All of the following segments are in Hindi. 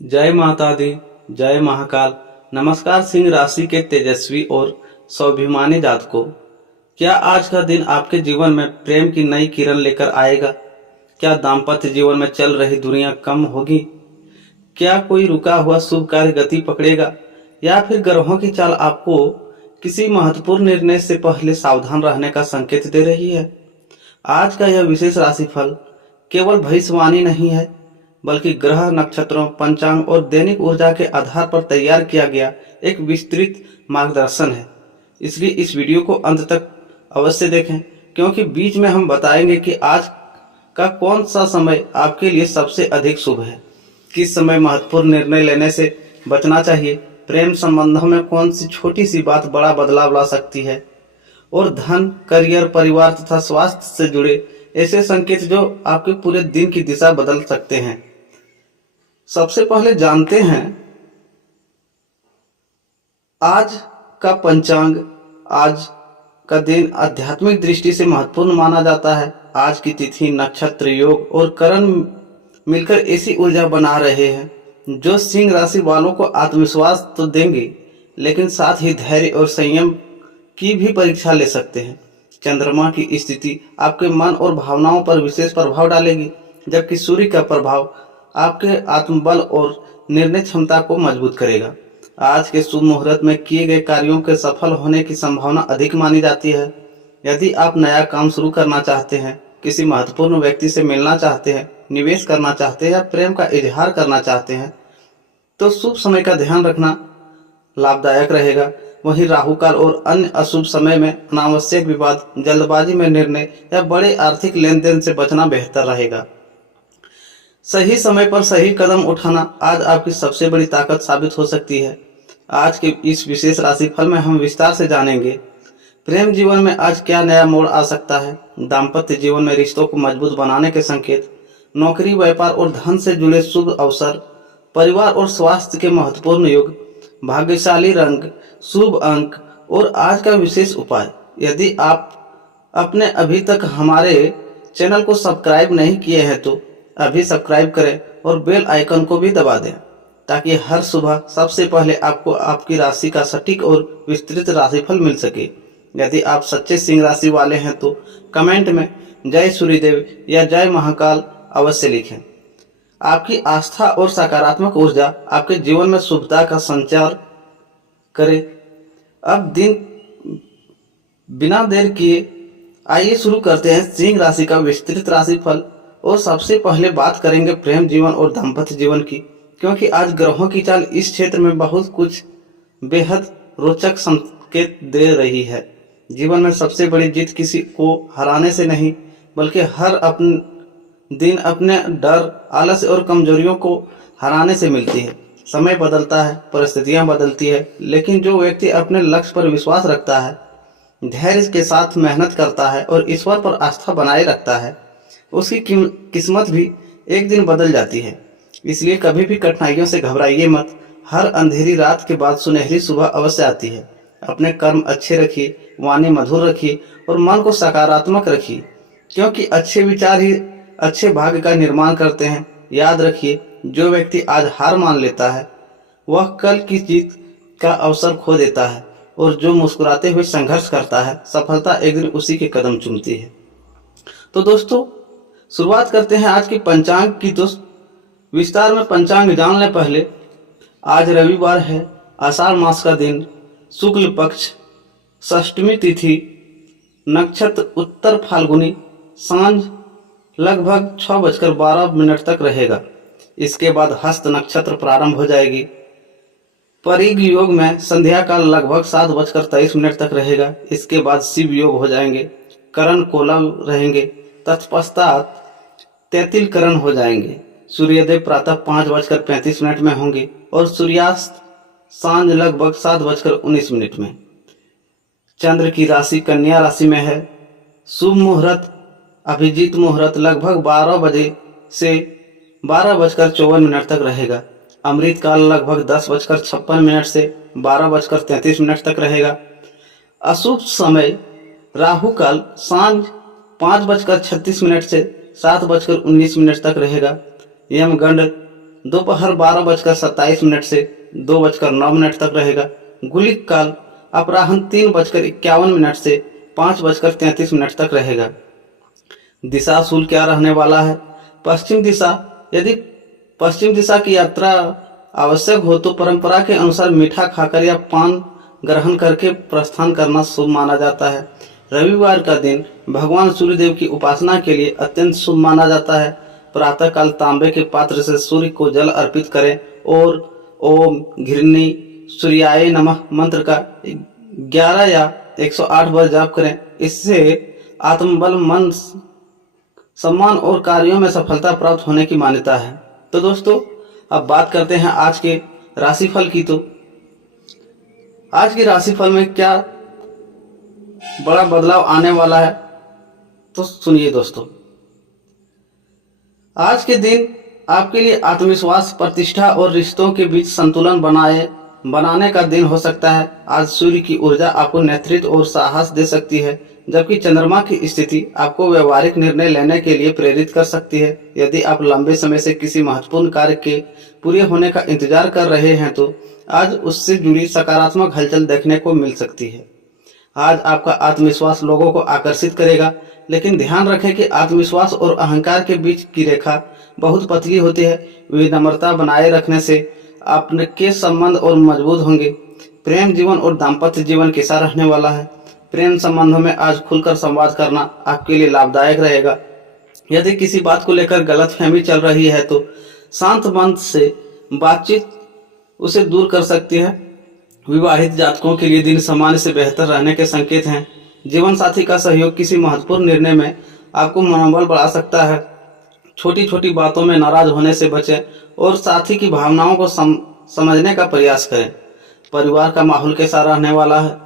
जय माता दी, जय महाकाल। नमस्कार सिंह राशि के तेजस्वी और स्वाभिमानी जातकों। क्या आज का दिन आपके जीवन में प्रेम की नई किरण लेकर आएगा? क्या दाम्पत्य जीवन में चल रही दूरियां कम होगी? क्या कोई रुका हुआ शुभ कार्य गति पकड़ेगा, या फिर ग्रहों की चाल आपको किसी महत्वपूर्ण निर्णय से पहले सावधान रहने का संकेत दे रही है? आज का यह विशेष राशिफल केवल भविष्यवाणी नहीं है, बल्कि ग्रह, नक्षत्रों, पंचांग और दैनिक ऊर्जा के आधार पर तैयार किया गया एक विस्तृत मार्गदर्शन है। इसलिए इस वीडियो को अंत तक अवश्य देखें, क्योंकि बीच में हम बताएंगे कि आज का कौन सा समय आपके लिए सबसे अधिक शुभ है, किस समय महत्वपूर्ण निर्णय लेने से बचना चाहिए, प्रेम संबंधों में कौन सी छोटी सी बात बड़ा बदलाव ला सकती है, और धन, करियर, परिवार तथा स्वास्थ्य से जुड़े ऐसे संकेत जो आपके पूरे दिन की दिशा बदल सकते हैं। सबसे पहले जानते हैं आज का पंचांग। आज का दिन आध्यात्मिक दृष्टि से महत्वपूर्ण माना जाता है। आज की तिथि, नक्षत्र, योग और करण मिलकर ऐसी ऊर्जा बना रहे हैं जो सिंह राशि वालों को आत्मविश्वास तो देंगे, लेकिन साथ ही धैर्य और संयम की भी परीक्षा ले सकते हैं। चंद्रमा की स्थिति आपके मन और भावनाओं पर विशेष प्रभाव डालेगी, जबकि सूर्य का प्रभाव आपके आत्मबल और निर्णय क्षमता को मजबूत करेगा। आज के शुभ मुहूर्त में किए गए कार्यों के सफल होने की संभावना अधिक मानी जाती है। यदि आप नया काम शुरू करना चाहते हैं, किसी महत्वपूर्ण व्यक्ति से मिलना चाहते हैं, निवेश करना चाहते हैं या प्रेम का इजहार करना चाहते हैं, तो शुभ समय का ध्यान रखना लाभदायक रहेगा। वहीं राहु काल और अन्य अशुभ समय में अनावश्यक विवाद, जल्दबाजी में निर्णय या बड़े आर्थिक लेन देन से बचना बेहतर रहेगा। सही समय पर सही कदम उठाना आज आपकी सबसे बड़ी ताकत साबित हो सकती है। आज के इस विशेष राशिफल में हम विस्तार से जानेंगे प्रेम जीवन में आज क्या नया मोड़ आ सकता है, दाम्पत्य जीवन में रिश्तों को मजबूत बनाने के संकेत, नौकरी, व्यापार और धन से जुड़े शुभ अवसर, परिवार और स्वास्थ्य के महत्वपूर्ण योग, भाग्यशाली रंग, शुभ अंक और आज का विशेष उपाय। यदि आप अपने अभी तक हमारे चैनल को सब्सक्राइब नहीं किए हैं तो अभी सब्सक्राइब करें और बेल आइकन को भी दबा दें, ताकि हर सुबह सबसे पहले आपको आपकी राशि का सटीक और विस्तृत राशिफल मिल सके। यदि आप सच्चे सिंह राशि वाले हैं तो कमेंट में जय सूर्यदेव या जय महाकाल अवश्य लिखें। आपकी आस्था और सकारात्मक ऊर्जा आपके जीवन में शुभता का संचार करे। अब दिन बिना देर किए आइए शुरू करते हैं सिंह राशि का विस्तृत राशिफल। और सबसे पहले बात करेंगे प्रेम जीवन और दाम्पत्य जीवन की, क्योंकि आज ग्रहों की चाल इस क्षेत्र में बहुत कुछ बेहद रोचक संकेत दे रही है। जीवन में सबसे बड़ी जीत किसी को हराने से नहीं, बल्कि हर दिन अपने डर, आलस और कमजोरियों को हराने से मिलती है। समय बदलता है, परिस्थितियां बदलती है, लेकिन जो व्यक्ति अपने लक्ष्य पर विश्वास रखता है, धैर्य के साथ मेहनत करता है और ईश्वर पर आस्था बनाए रखता है, उसकी किस्मत भी एक दिन बदल जाती है। इसलिए कभी भी कठिनाइयों से घबराइए मत। हर अंधेरी रात के बाद सुनहरी सुबह अवश्य आती है। अपने कर्म अच्छे रखिए, वाणी मधुर रखिए और मन को सकारात्मक रखिए, क्योंकि अच्छे विचार ही अच्छे भाग्य का निर्माण करते हैं। याद रखिए, जो व्यक्ति आज हार मान लेता है वह कल की जीत का अवसर खो देता है, और जो मुस्कुराते हुए संघर्ष करता है, सफलता एक दिन उसी के कदम चूमती है। तो दोस्तों, शुरुआत करते हैं आज की पंचांग की। तो विस्तार में पंचांग जान लें पहले। आज रविवार है, आषाढ़ मास का दिन, शुक्ल पक्ष, षष्ठमी तिथि, नक्षत्र उत्तर फाल्गुनी, सांझ लगभग 6:12 तक रहेगा। इसके बाद हस्त नक्षत्र प्रारंभ हो जाएगी। परिग योग में संध्या काल लगभग 7:23 तक रहेगा। इसके बाद शिव योग हो जाएंगे, करण कोलव रहेंगे, तत्पश्चात तैतिल करण हो जाएंगे। सूर्योदय प्रातः 5:35 में होंगे और सूर्यास्त सांझ लगभग 7:19 में। चंद्र की राशि कन्या राशि में है। शुभ मुहूर्त अभिजीत मुहूर्त लगभग 12 बजे से 12:54 तक रहेगा। अमृत काल लगभग 10:56 से 12:33 तक रहेगा। अशुभ समय राहु काल सांझ 5:36 से 7:19 तक रहेगा। यमगंड दोपहर 12:27 से 2:09 तक रहेगा। गुलिक काल अपराह्न 3:51 से 5:33 तक रहेगा। दिशा शूल क्या रहने वाला है? पश्चिम दिशा। यदि पश्चिम दिशा की यात्रा आवश्यक हो तो परंपरा के अनुसार मीठा खाकर या पान ग्रहण करके प्रस्थान करना शुभ माना जाता है। रविवार का दिन भगवान सूर्यदेव की उपासना के लिए अत्यंत शुभ माना जाता है। प्रातःकाल तांबे के पात्र से सूर्य को जल अर्पित करें और ओम घृणी सूर्याय नमः मंत्र का 11 या 108 बार जाप करें। इससे आत्मबल, मन, सम्मान और कार्यों में सफलता प्राप्त होने की मान्यता है। तो दोस्तों, अब बात करते हैं आज के राशिफल की। तो आज के राशिफल में क्या बड़ा बदलाव आने वाला है, तो सुनिए दोस्तों। आज के दिन आपके लिए आत्मविश्वास, प्रतिष्ठा और रिश्तों के बीच संतुलन बनाने का दिन हो सकता है। आज सूर्य की ऊर्जा आपको नेतृत्व और साहस दे सकती है, जबकि चंद्रमा की स्थिति आपको व्यवहारिक निर्णय लेने के लिए प्रेरित कर सकती है। यदि आप लंबे समय से किसी महत्वपूर्ण कार्य के पूरे होने का इंतजार कर रहे हैं तो आज उससे जुड़ी सकारात्मक हलचल देखने को मिल सकती है। आज आपका आत्मविश्वास लोगों को आकर्षित करेगा, लेकिन ध्यान रखें कि आत्मविश्वास और अहंकार के बीच की रेखा बहुत पतली होती है। विनम्रता बनाए रखने से आपके संबंध और मजबूत होंगे। प्रेम जीवन और दाम्पत्य जीवन कैसा रहने वाला है? प्रेम संबंधों में आज खुलकर संवाद करना आपके लिए लाभदायक रहेगा। यदि किसी बात को लेकर गलतफहमी चल रही है तो शांत मन से बातचीत उसे दूर कर सकती है। विवाहित जातकों के लिए दिन सामान्य से बेहतर रहने के संकेत हैं। जीवन साथी का सहयोग किसी महत्वपूर्ण निर्णय में आपको मनोबल बढ़ा सकता है। छोटी छोटी बातों में नाराज होने से बचें और साथी की भावनाओं को समझने का प्रयास करें। परिवार का माहौल कैसा रहने वाला है?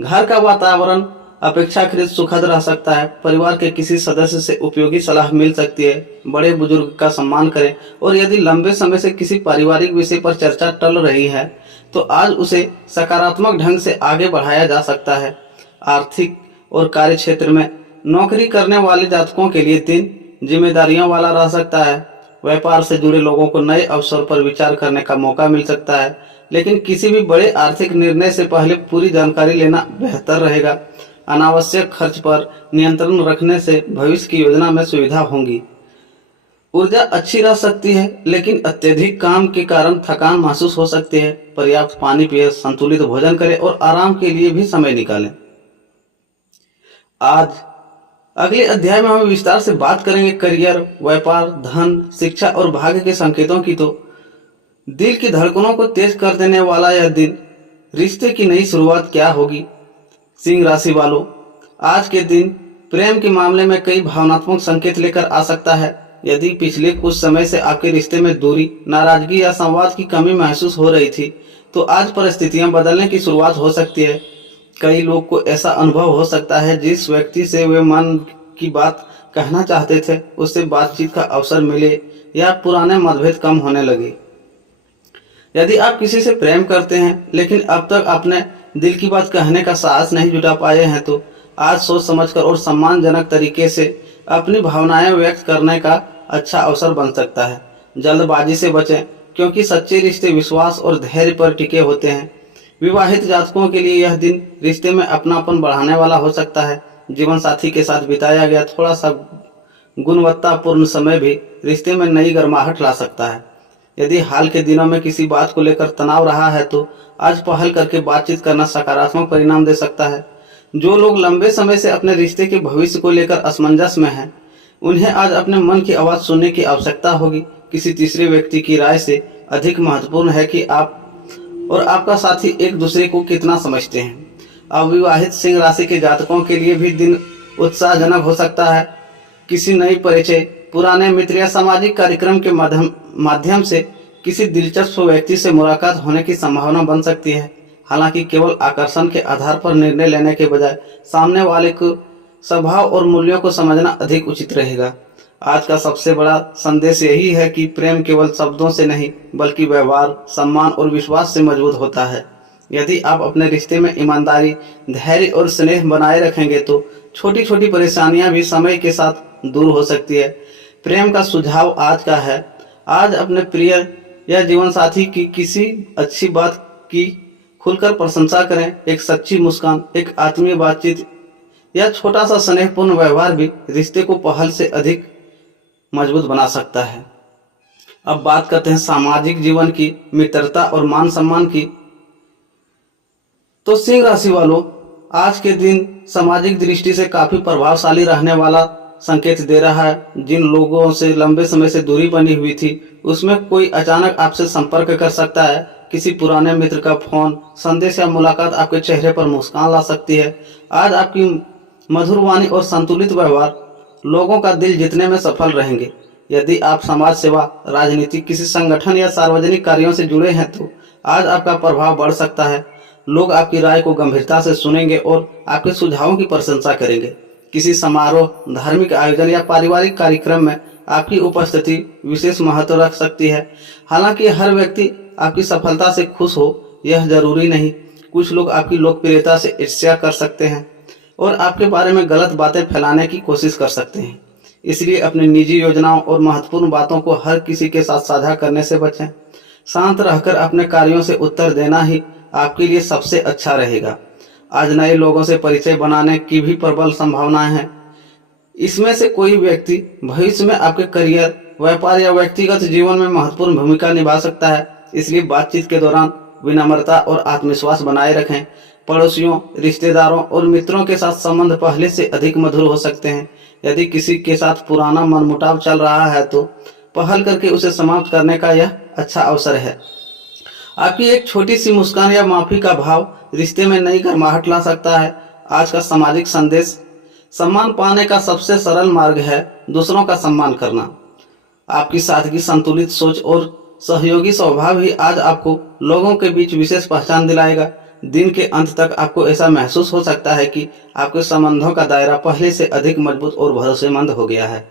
घर का वातावरण अपेक्षाकृत सुखद रह सकता है। परिवार के किसी सदस्य से उपयोगी सलाह मिल सकती है। बड़े बुजुर्ग का सम्मान करें और यदि लंबे समय से किसी पारिवारिक विषय पर चर्चा टल रही है तो आज उसे सकारात्मक ढंग से आगे बढ़ाया जा सकता है। आर्थिक और कार्य क्षेत्र में नौकरी करने वाले जातकों के लिए दिन जिम्मेदारियों वाला रह सकता है। व्यापार से जुड़े लोगों को नए अवसर पर विचार करने का मौका मिल सकता है, लेकिन किसी भी बड़े आर्थिक निर्णय से पहले पूरी जानकारी लेना बेहतर रहेगा। अनावश्यक खर्च पर नियंत्रण रखने से भविष्य की योजना में सुविधा होगी। ऊर्जा अच्छी रह सकती है, लेकिन अत्यधिक काम के कारण थकान महसूस हो सकती है। पर्याप्त पानी पिए, संतुलित भोजन करें और आराम के लिए भी समय निकालें। आज अगले अध्याय में हम विस्तार से बात करेंगे करियर, व्यापार, धन, शिक्षा और भाग्य के संकेतों की। तो दिल की धड़कनों को तेज कर देने वाला यह दिन, रिश्ते की नई शुरुआत क्या होगी? सिंह राशि वालों, आज के दिन प्रेम के मामले में कई भावनात्मक संकेत लेकर आ सकता है। यदि पिछले कुछ समय से आपके रिश्ते में दूरी, नाराजगी या संवाद की कमी महसूस हो रही थी तो आज परिस्थितियां बदलने की शुरुआत हो सकती है। कई लोग को ऐसा अनुभव हो सकता है जिस व्यक्ति से वे मन की बात कहना चाहते थे उससे बातचीत का अवसर मिले या पुराने मतभेद कम होने लगे। यदि आप किसी से प्रेम करते हैं लेकिन अब तक अपने दिल की बात कहने का साहस नहीं जुटा पाए हैं तो आज सोच समझकर और सम्मानजनक तरीके से अपनी भावनाएं व्यक्त करने का अच्छा अवसर बन सकता है। जल्दबाजी से बचें, क्योंकि सच्चे रिश्ते विश्वास और धैर्य पर टिके होते हैं। विवाहित जातकों के लिए यह दिन रिश्ते में अपनापन बढ़ाने वाला हो सकता है। जीवन साथी के साथ बिताया गया थोड़ा सा गुणवत्तापूर्ण समय भी रिश्ते में नई गर्माहट ला सकता है। यदि हाल के दिनों में किसी बात को लेकर तनाव रहा है तो आज पहल करके बातचीत करना सकारात्मक परिणाम दे सकता है। जो लोग लंबे समय से अपने रिश्ते के भविष्य को लेकर असमंजस में हैं, उन्हें आज अपने मन की आवाज़ सुनने की आवश्यकता होगी। किसी तीसरे व्यक्ति की राय से अधिक महत्वपूर्ण है कि आप और आपका साथी एक दूसरे को कितना समझते हैं। अविवाहित सिंह राशि के जातकों के लिए भी दिन उत्साहजनक हो सकता है। किसी नई परिचय, पुराने मित्र या सामाजिक कार्यक्रम के माध्यम से किसी दिलचस्प व्यक्ति से मुलाकात होने की संभावना बन सकती है। हालांकि केवल आकर्षण के आधार पर निर्णय लेने के बजाय सामने वाले को स्वभाव और मूल्यों को समझना अधिक उचित रहेगा। आज का सबसे बड़ा संदेश यही है कि प्रेम केवल शब्दों से नहीं बल्कि व्यवहार, सम्मान और विश्वास से मजबूत होता है। यदि आप अपने रिश्ते में ईमानदारी, धैर्य और स्नेह बनाए रखेंगे तो छोटी छोटी परेशानियां भी समय के साथ दूर हो सकती है। प्रेम का सुझाव आज का है, आज अपने प्रिय या जीवन साथी की किसी अच्छी बात की खुलकर प्रशंसा करें। एक सच्ची मुस्कान, एक आत्मीय बातचीत या छोटा सा स्नेहपूर्ण व्यवहार भी रिश्ते को पहल से अधिक मजबूत बना सकता है। अब बात करते हैं सामाजिक जीवन की, मित्रता और मान सम्मान की। तो सिंह राशि वालों, आज के दिन सामाजिक दृष्टि से काफी प्रभावशाली रहने वाला संकेत दे रहा है। जिन लोगों से लंबे समय से दूरी बनी हुई थी, उसमें कोई अचानक आपसे संपर्क कर सकता है। किसी पुराने मित्र का फोन, संदेश या मुलाकात आपके चेहरे पर मुस्कान ला सकती है। आज आपकी मधुर वाणी और संतुलित व्यवहार लोगों का दिल जीतने में सफल रहेंगे। यदि आप समाज सेवा, राजनीति, किसी संगठन या सार्वजनिक कार्यों से जुड़े हैं तो आज आपका प्रभाव बढ़ सकता है। लोग आपकी राय को गंभीरता से सुनेंगे और आपके सुझावों की प्रशंसा करेंगे। किसी समारोह, धार्मिक आयोजन या पारिवारिक कार्यक्रम में आपकी उपस्थिति विशेष महत्व रख सकती है। हालांकि हर व्यक्ति आपकी सफलता से खुश हो यह जरूरी नहीं। कुछ लोग आपकी लोकप्रियता से ईर्ष्या कर सकते हैं और आपके बारे में गलत बातें फैलाने की कोशिश कर सकते हैं। इसलिए अपनी निजी योजनाओं और महत्वपूर्ण बातों को हर किसी के साथ साझा करने से बचें। शांत रहकर अपने कार्यों से उत्तर देना ही आपके लिए सबसे अच्छा रहेगा। आज नए लोगों से परिचय बनाने की भी प्रबल संभावनाएं हैं। इसमें से कोई व्यक्ति भविष्य में आपके करियर, व्यापार या व्यक्तिगत जीवन में महत्वपूर्ण भूमिका निभा सकता है। इसलिए बातचीत के दौरान विनम्रता और आत्मविश्वास बनाए रखें। पड़ोसियों, रिश्तेदारों और मित्रों के साथ संबंध पहले से अधिक मधुर हो सकते हैं। यदि किसी के साथ पुराना मनमुटाव चल रहा है तो पहल करके उसे समाप्त करने का यह अच्छा अवसर है। आपकी एक छोटी सी मुस्कान या माफी का भाव रिश्ते में नई गर्माहट ला सकता है। आज का सामाजिक संदेश: सम्मान पाने का सबसे सरल मार्ग है दूसरों का सम्मान करना। आपकी सादगी, संतुलित सोच और सहयोगी स्वभाव ही आज आपको लोगों के बीच विशेष पहचान दिलाएगा। दिन के अंत तक आपको ऐसा महसूस हो सकता है कि आपके संबंधों का दायरा पहले से अधिक मजबूत और भरोसेमंद हो गया है।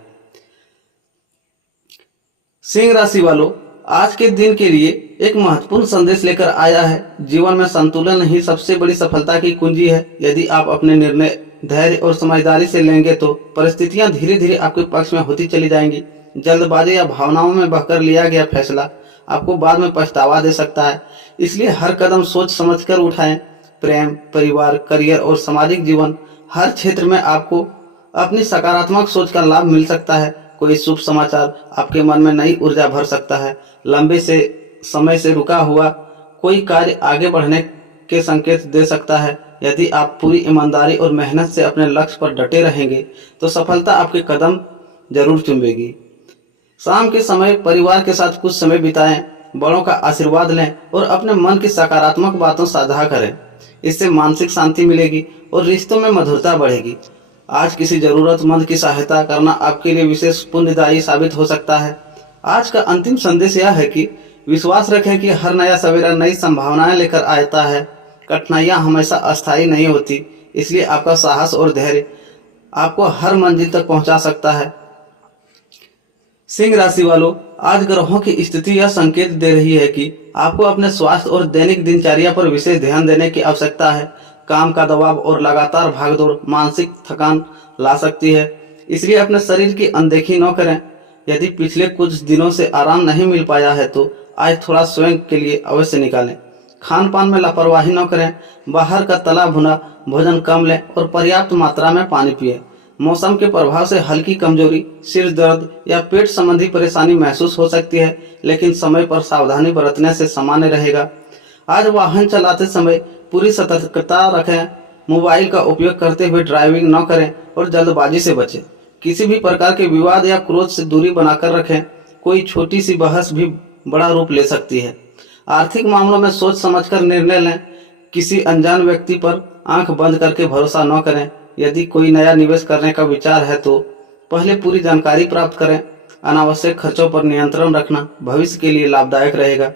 सिंह राशि वालों, आज के दिन के लिए एक महत्वपूर्ण संदेश लेकर आया है। जीवन में संतुलन ही सबसे बड़ी सफलता की कुंजी है। यदि आप अपने निर्णय धैर्य और समझदारी से लेंगे तो परिस्थितियां धीरे धीरे आपके पक्ष में होती चली जाएंगी। जल्दबाजी या भावनाओं में बहकर लिया गया फैसला आपको बाद में पछतावा दे सकता है। इसलिए हर कदम सोच समझकर उठाएं। प्रेम, परिवार, करियर और सामाजिक जीवन, हर क्षेत्र में आपको अपनी सकारात्मक सोच का लाभ मिल सकता है। कोई शुभ समाचार आपके मन में नई ऊर्जा भर सकता है। लंबे से समय से रुका हुआ कोई कार्य आगे बढ़ने के संकेत दे सकता है। यदि आप पूरी ईमानदारी और मेहनत से अपने लक्ष्य पर डटे रहेंगे तो सफलता आपके कदम जरूर चुमेगी। शाम के समय परिवार के साथ कुछ समय बिताएं, बड़ों का आशीर्वाद लें और अपने मन की सकारात्मक बातों साझा करें। इससे मानसिक शांति मिलेगी और रिश्तों में मधुरता बढ़ेगी। आज किसी जरूरतमंद की सहायता करना आपके लिए विशेष पुण्यदायी साबित हो सकता है। आज का अंतिम संदेश यह है कि विश्वास रखें कि हर नया सवेरा नई संभावनाएं लेकर आता है। कठिनाइयां हमेशा अस्थायी नहीं होती, इसलिए आपका साहस और धैर्य आपको हर मंजिल तक पहुंचा सकता है। सिंह राशि वालों, आज ग्रहों की स्थिति यह संकेत दे रही है कि आपको अपने स्वास्थ्य और दैनिक दिनचर्या पर विशेष ध्यान देने की आवश्यकता है। काम का दबाव और लगातार भागदौड़ मानसिक थकान ला सकती है, इसलिए अपने शरीर की अनदेखी न करें। यदि पिछले कुछ दिनों से आराम नहीं मिल पाया है तो आज थोड़ा स्वयं के लिए अवश्य निकालें। खान पान में लापरवाही न करें। बाहर का तला भुना भोजन कम लें और पर्याप्त मात्रा में पानी पिएं। मौसम के प्रभाव से हल्की कमजोरी, सिर दर्द या पेट संबंधी परेशानी महसूस हो सकती है, लेकिन समय पर सावधानी बरतने से सामान्य रहेगा। आज वाहन चलाते समय पूरी सतर्कता रखें। मोबाइल का उपयोग करते हुए ड्राइविंग न करें और जल्दबाजी से बचें। किसी भी प्रकार के विवाद या क्रोध से दूरी बनाकर रखें। कोई छोटी सी बहस भी बड़ा रूप ले सकती है। आर्थिक मामलों में सोच समझकर निर्णय लें। किसी अनजान व्यक्ति पर आंख बंद करके भरोसा न करें। यदि कोई नया निवेश करने का विचार है तो पहले पूरी जानकारी प्राप्त करें। अनावश्यक खर्चों पर नियंत्रण रखना भविष्य के लिए लाभदायक रहेगा।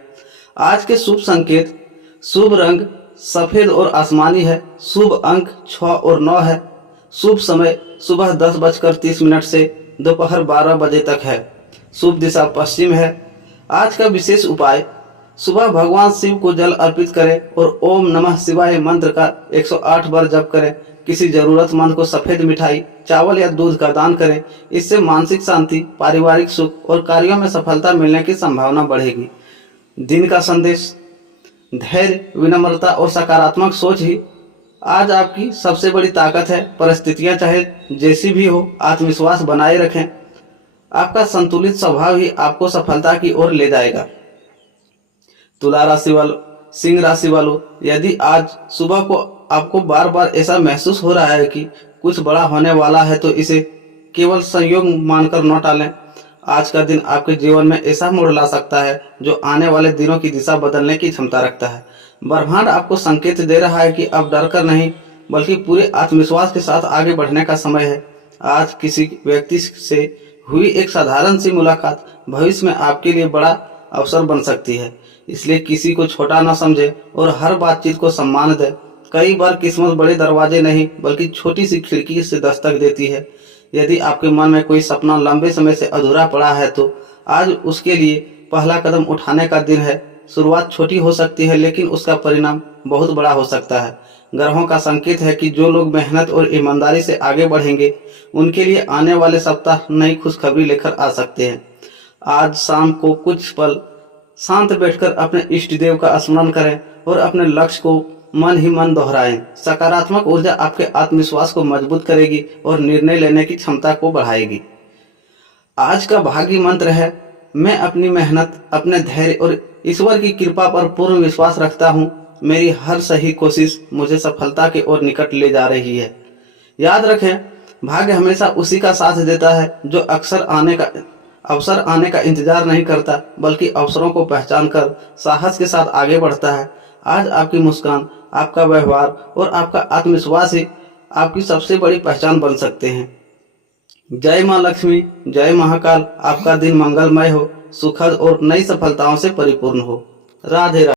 आज के शुभ संकेत: शुभ रंग सफेद और आसमानी है। शुभ अंक 6 और 9 है। शुभ समय सुबह 10:30 से दोपहर 12 बजे तक है। शुभ दिशा पश्चिम है। आज का विशेष उपाय: सुबह भगवान शिव को जल अर्पित करें और ओम नमः शिवाय मंत्र का 108 बार जप करें। किसी जरूरतमंद को सफेद मिठाई, चावल या दूध का दान करें। इससे मानसिक शांति, पारिवारिक सुख और कार्यों में सफलता मिलने की संभावना बढ़ेगी। दिन का संदेश: धैर्य, विनम्रता और सकारात्मक सोच ही आज आपकी सबसे बड़ी ताकत है। परिस्थितियां चाहे जैसी भी हो, आत्मविश्वास बनाए रखें। आपका संतुलित स्वभाव ही आपको सफलता की ओर ले जाएगा। तुला राशि वालों, सिंह राशि वालों, यदि आज सुबह को आपको बार बार ऐसा महसूस हो रहा है कि कुछ बड़ा होने वाला है, तो इसे केवल संयोग मानकर न टालें। आज का दिन आपके जीवन में ऐसा मोड़ ला सकता है जो आने वाले दिनों की दिशा बदलने की क्षमता रखता है। ब्रह्मांड आपको संकेत दे रहा है कि अब डर कर नहीं, बल्कि पूरे आत्मविश्वास के साथ आगे बढ़ने का समय है। आज किसी व्यक्ति से हुई एक साधारण सी मुलाकात भविष्य में आपके लिए बड़ा अवसर बन सकती है। इसलिए किसी को छोटा न समझे और हर बातचीत को सम्मान दे। कई बार किस्मत बड़े दरवाजे नहीं, बल्कि छोटी सी खिड़की से दस्तक देती है। यदि आपके मन में कोई सपना लंबे समय से अधूरा पड़ा है, तो आज उसके लिए पहला कदम उठाने का दिन है। शुरुआत छोटी हो सकती है, लेकिन उसका परिणाम बहुत बड़ा हो सकता है। ग्रहों का संकेत है कि जो लोग मेहनत और ईमानदारी से आगे बढ़ेंगे, उनके लिए आने वाले सप्ताह नई खुशखबरी लेकर आ सकते हैं। आज शाम को कुछ पल शांत बैठकर अपने इष्ट देव का स्मरण करें और अपने लक्ष्य को मन ही मन दोहराएं। सकारात्मक ऊर्जा आपके आत्मविश्वास को मजबूत करेगी और निर्णय लेने की क्षमता को बढ़ाएगी। आज का भाग्य मंत्र है: मैं अपनी मेहनत, अपने धैर्य और ईश्वर की कृपा पर पूर्ण विश्वास रखता हूँ। मेरी हर सही कोशिश मुझे सफलता की ओर निकट ले जा रही है। याद रखें, भाग्य हमेशा उसी का साथ देता है जो अवसर आने का इंतजार नहीं करता, बल्कि अवसरों को पहचान कर साहस के साथ आगे बढ़ता है। आज आपकी मुस्कान, आपका व्यवहार और आपका आत्मविश्वास ही आपकी सबसे बड़ी पहचान बन सकते हैं। जय मां लक्ष्मी, जय महाकाल। आपका दिन मंगलमय हो, सुखद और नई सफलताओं से परिपूर्ण हो। राधे राधे।